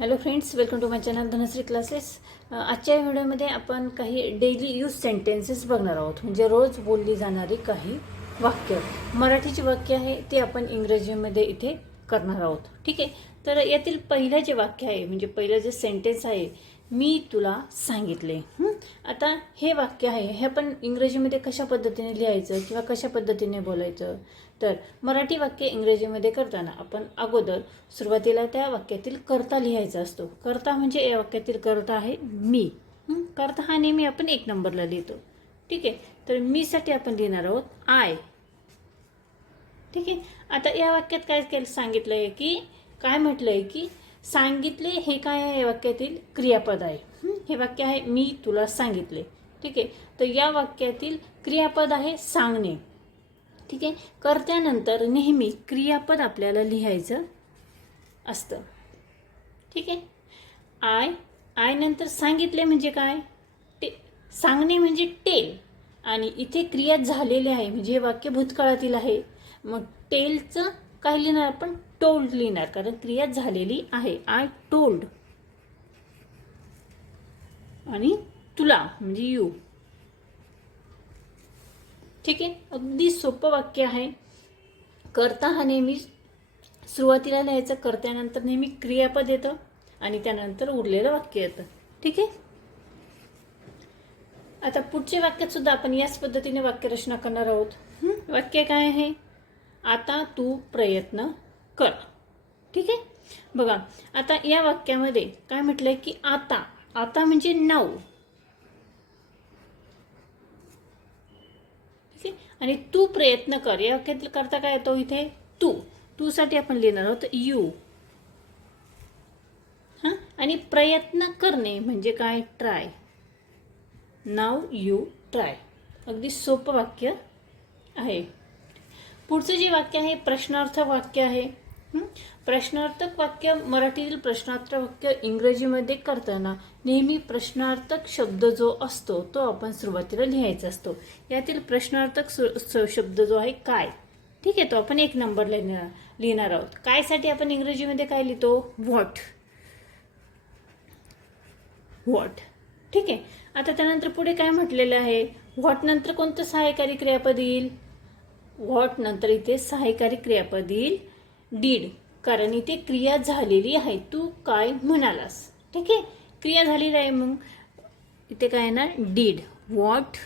Hello friends welcome to my channel Dhanashree classes आजच्या व्हिडिओमध्ये आपण काही डेली यूज सेंटेन्सेस बघणार आहोत. म्हणजे रोज बोलली जाणारी काही वाक्य. मराठीची वाक्य आहे ते आपण इंग्रजीमध्ये इथे करणार आहोत. ठीक आहे? तर यातील पहिलं जे वाक्य आहे म्हणजे पहिलं जे सेंटेन्स आहे मी तुला सांगितले. आता हे वाक्य आहे हे आपण इंग्रजीमध्ये कशा पद्धतीने लिहायचं किंवा कशा पद्धतीने बोलायचं? तर मराठी वाक्य इंग्रजीमध्ये करताना आपण अगोदर सुरुवातीला त्या वाक्यातील कर्ता लिहायचा असतो. कर्ता म्हणजे या वाक्यातील कर्ता आहे मी. कर्ता हा नेहमी आपण एक नंबरला लिहितो. ठीक आहे? तर मीसाठी आपण लिहिणार आहोत आय. ठीक आहे? आता या वाक्यात काय केलं सांगितलं आहे की काय म्हटलं आहे की सांगितले हे काय आहे या वाक्यातील क्रियापद आहे? हे? वाक्य आहे मी तुला सांगितले. ठीक आहे? तर या वाक्यातील क्रियापद आहे सांगणे. ठीक आहे? कर्त्यानंतर नेहमी क्रियापद आपल्याला लिहायचं असतं. ठीक आहे? आय आय नंतर सांगितले म्हणजे काय? ते सांगणे म्हणजे टेल. आणि इथे क्रिया झालेली आहे म्हणजे हे वाक्य भूतकाळातील आहे. मग टेलचं काय लिहिणार आपण? टोल्ड लिहिणार कारण क्रिया झालेली आहे. आय टोल्ड आणि तुला म्हणजे यू ठीक आहे? अगदी सोपं वाक्य आहे. करता हा नेहमी सुरुवातीला लिहायचं करत्यानंतर नेहमी क्रियापद येतं आणि त्यानंतर उरलेलं वाक्य येतं. ठीक आहे? आता पुढच्या वाक्यात सुद्धा आपण याच पद्धतीने वाक्यरचना करणार आहोत. वाक्य काय आहे? आता तू प्रयत्न कर. ठीक आहे? बघा आता या वाक्यामध्ये काय म्हटलंय की आता. आता म्हणजे नाऊ ठीक आहे? आणि तू प्रयत्न कर. या वाक्यात करता काय येतो इथे? तू. तू साठी आपण लिहिणार आहोत यू हां? आणि प्रयत्न करणे म्हणजे काय? ट्राय नाव यू ट्राय अगदी सोपं वाक्य आहे. पुढचं जे वाक्य आहे प्रश्नार्थ वाक्य आहे. प्रश्नार्थक वाक्य मराठीतील प्रश्नार्थक वाक्य इंग्रजीमध्ये करताना नेहमी प्रश्नार्थक शब्द जो असतो तो आपण सुरुवातीला लिहायचा असतो. यातील प्रश्नार्थक सु- स- शब्द जो आहे काय? ठीक आहे तो आपण एक नंबर लिहिणार लिहिणार आहोत. कायसाठी आपण इंग्रजीमध्ये काय लिहितो? व्हॉट व्हॉट ठीक आहे. आता त्यानंतर पुढे काय म्हटलेलं आहे? व्हॉट नंतर कोणतं सहाय्यकारी क्रियापद येईल? व्हॉट नंतर इथे सहाय्यकारी क्रियापद येईल. डीड. कारण इथे क्रिया झालेली आहे. तू काय म्हणालास? ठीक आहे? क्रिया झालेली आहे मग. इथे काय येणार? डीड. What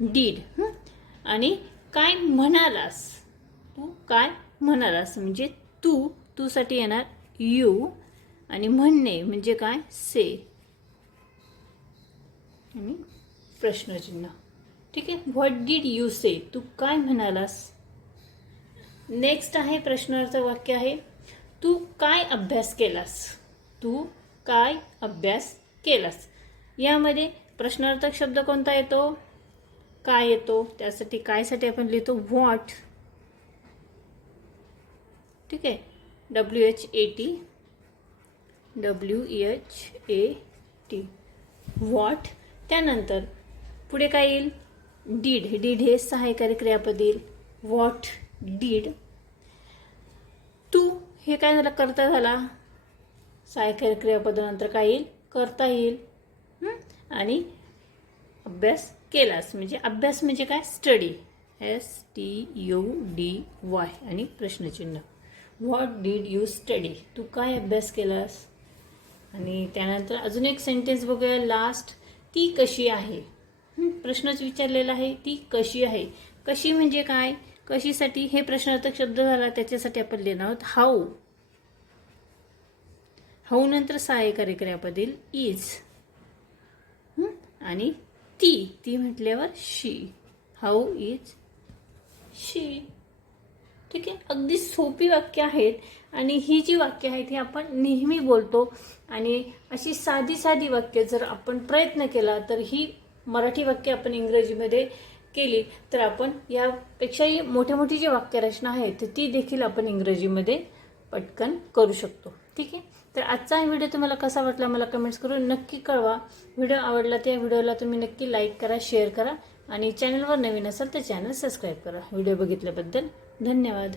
did. आणि काय म्हणालास? तू काय म्हणालास? म्हणजे तू तूसाठी येणार यू. आणि म्हणणे म्हणजे काय? से. आणि प्रश्नचिन्ह. ठीक आहे? व्हॉट डीड यू से तू काय म्हणालास? नेक्स्ट आहे प्रश्नार्थ वाक्य आहे. तू काय अभ्यास केलास? तू काय अभ्यास केलास? यामध्ये प्रश्नार्थक शब्द कोणता येतो? काय येतो? त्यासाठी कायसाठी आपण लिहितो व्हॉट ठीक आहे. W H A T W H A T what त्यानंतर पुढे काय येईल? डीड डीड हे सहाय्यकारी क्रियापद येईल. What did. तू हे काय झालं? करता झाला. सहायकारी क्रियापदानंतर काय येईल? करता येईल. आणि अभ्यास केलास. म्हणजे अभ्यास म्हणजे काय? Study. S T U D Y. आणि प्रश्नचिन्ह. What did you study? तू काय अभ्यास केलास? आणि त्यानंतर अजून एक सेंटेन्स बघूया. लास्ट ती कशी आहे? प्रश्नच विचारलेला आहे. ती कशी आहे? कशी म्हणजे काय? कशीसाठी? हे प्रश्नार्थक शब्द झाला त्याच्यासाठी आपण लिहिणार आहोत. हाऊ. हाऊ नंतर सहाय्यकारी क्रियापद इज. आणि ती ती म्हटल्यावर शी. हाऊ इज शी. ठीक आहे? अगदी सोपी वाक्य आहेत आणि ही जी वाक्य आहेत ही आपण नेहमी बोलतो. आणि अशी साधी साधी वाक्य जर आपण प्रयत्न केला तर ही मराठी वाक्य आपण इंग्रजीमध्ये केली तर आपण यापेक्षाही मोठ्या मोठी जी वाक्यरचना आहे तर ती देखील आपण इंग्रजीमध्ये पटकन करू शकतो. ठीक आहे? तर आजचा हा व्हिडिओ तुम्हाला कसा वाटला मला कमेंट्स करून नक्की कळवा. व्हिडिओ आवडला त्या व्हिडिओला तुम्ही नक्की लाईक करा शेअर करा आणि चॅनलवर नवीन असाल तर चॅनल सबस्क्राईब करा. व्हिडिओ बघितल्याबद्दल धन्यवाद.